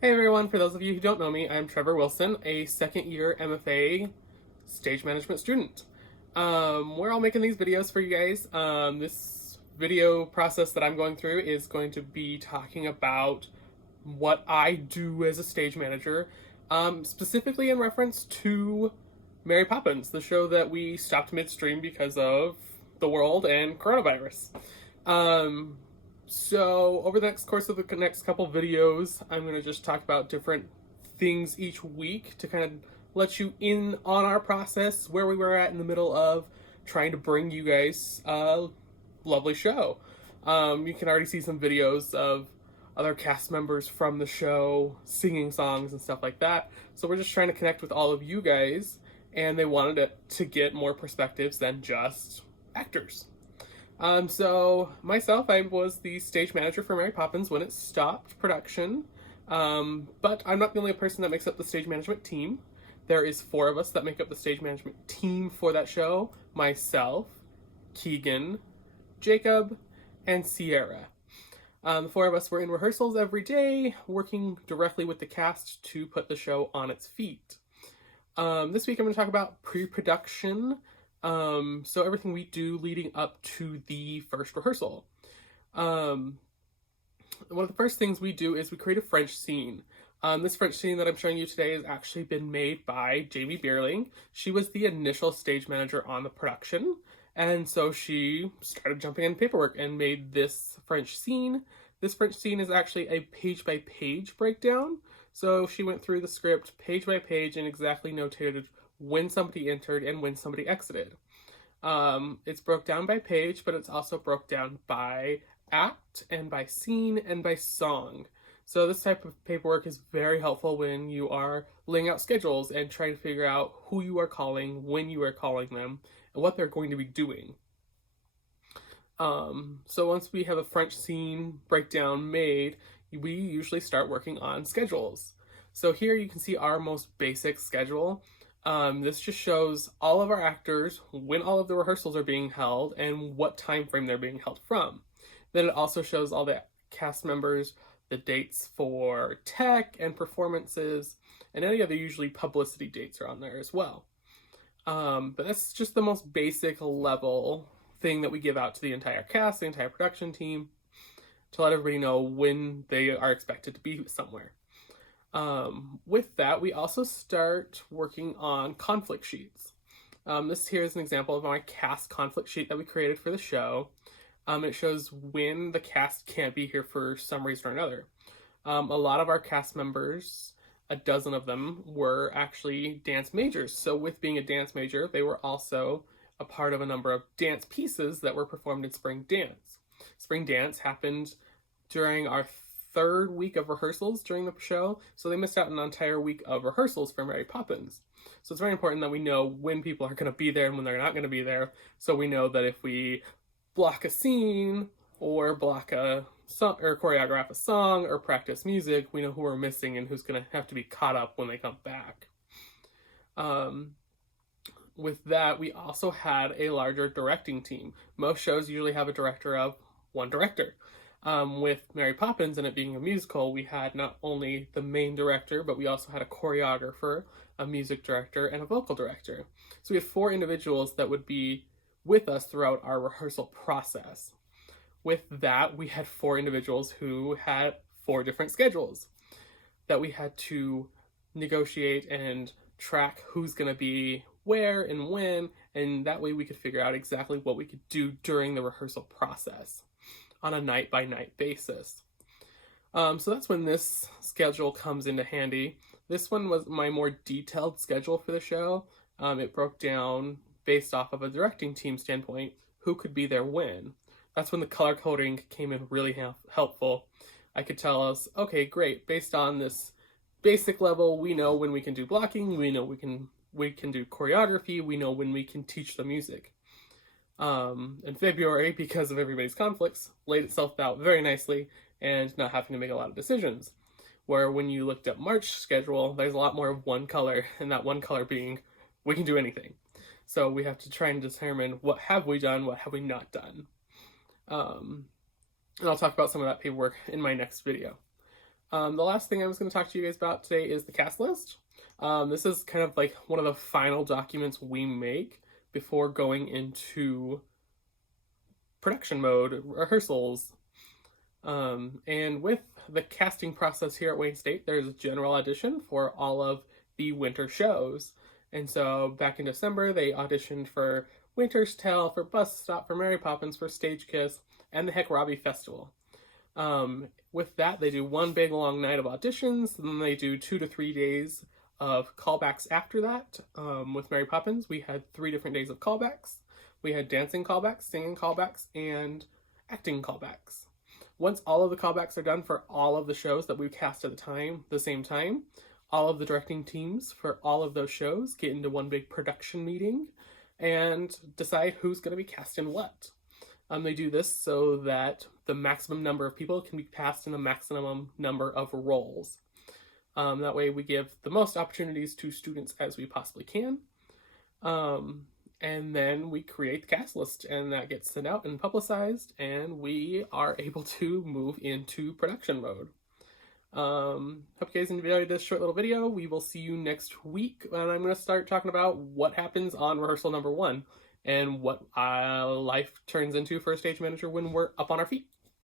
Hey everyone, for those of you who don't know me, I'm Trever Wilson, a second year MFA Stage Management student. We're all making these videos for you guys. This video process that I'm going through is going to be talking about what I do as a stage manager, specifically in reference to Mary Poppins, the show that we stopped midstream because of the world and coronavirus. So over the next course of the next couple videos, I'm going to just talk about different things each week to kind of let you in on our process, where we were at in the middle of trying to bring you guys a lovely show. You can already see some videos of other cast members from the show singing songs and stuff like that. So we're just trying to connect with all of you guys, and they wanted it to get more perspectives than just actors. So myself, I was the stage manager for Mary Poppins when it stopped production. But I'm not the only person that makes up the stage management team. There is 4 of us that make up the stage management team for that show. Myself, Keegan, Jacob, and Sierra. The 4 of us were in rehearsals every day, working directly with the cast to put the show on its feet. This week I'm going to talk about pre-production. So everything we do leading up to the first rehearsal. One of the first things we do is we create a French scene. This French scene that I'm showing you today has actually been made by Jamie Beerling. She was the initial stage manager on the production, and so she started jumping in paperwork and made this French scene. This French scene is actually a page-by-page breakdown. So she went through the script page by page and exactly notated when somebody entered and when somebody exited. It's broke down by page, but it's also broke down by act and by scene and by song. So this type of paperwork is very helpful when you are laying out schedules and trying to figure out who you are calling, when you are calling them, and what they're going to be doing. So once we have a French scene breakdown made, we usually start working on schedules. So here you can see our most basic schedule. This just shows all of our actors, when all of the rehearsals are being held, and what time frame they're being held from. Then it also shows all the cast members, the dates for tech and performances, and any other usually publicity dates are on there as well. But that's just the most basic level thing that we give out to the entire cast, the entire production team, to let everybody know when they are expected to be somewhere. With that, we also start working on conflict sheets. This here is an example of my cast conflict sheet that we created for the show. It shows when the cast can't be here for some reason or another. A lot of our cast members, a dozen of them, were actually dance majors. So with being a dance major, they were also a part of a number of dance pieces that were performed in spring dance. Spring dance happened during our 3rd week of rehearsals during the show, so they missed out an entire week of rehearsals for Mary Poppins. So it's very important that we know when people are going to be there and when they're not going to be there, so we know that if we block a scene or block a song or choreograph a song or practice music, we know who we're missing and who's going to have to be caught up when they come back. With that, we also had a larger directing team. Most shows usually have a director of 1 director. With Mary Poppins and it being a musical, we had not only the main director, but we also had a choreographer, a music director, and a vocal director. So we have 4 individuals that would be with us throughout our rehearsal process. With that, we had 4 individuals who had 4 different schedules that we had to negotiate and track who's going to be where and when, and that way we could figure out exactly what we could do during the rehearsal process on a night-by-night basis. So that's when this schedule comes into handy. This one was my more detailed schedule for the show. It broke down based off of a directing team standpoint, who could be there when. That's when the color coding came in really helpful. I could tell us, okay, great, based on this basic level, we know when we can do blocking, we know we can do choreography, we know when we can teach the music. In February, because of everybody's conflicts, laid itself out very nicely and not having to make a lot of decisions. Where when you looked at March schedule, there's a lot more of one color, and that one color being, we can do anything. So we have to try and determine what have we done, what have we not done. And I'll talk about some of that paperwork in my next video. The last thing I was going to talk to you guys about today is the cast list. This is kind of like one of the final documents we make before going into production mode, rehearsals. And with the casting process here at Wayne State, there's a general audition for all of the winter shows. And so back in December, they auditioned for Winter's Tale, for Bus Stop, for Mary Poppins, for Stage Kiss, and the Heck Robbie Festival. With that, they do one big long night of auditions, and then they do 2 to 3 days of callbacks after that. With Mary Poppins, we had 3 different days of callbacks. We had dancing callbacks, singing callbacks, and acting callbacks. Once all of the callbacks are done for all of the shows that we cast at the same time, all of the directing teams for all of those shows get into one big production meeting and decide who's going to be cast in what. They do this so that the maximum number of people can be cast in the maximum number of roles. That way we give the most opportunities to students as we possibly can. And then we create the cast list, and that gets sent out and publicized, and we are able to move into production mode. Hope you guys enjoyed this short little video. We will see you next week, and I'm going to start talking about what happens on rehearsal number 1 and what life turns into for a stage manager when we're up on our feet.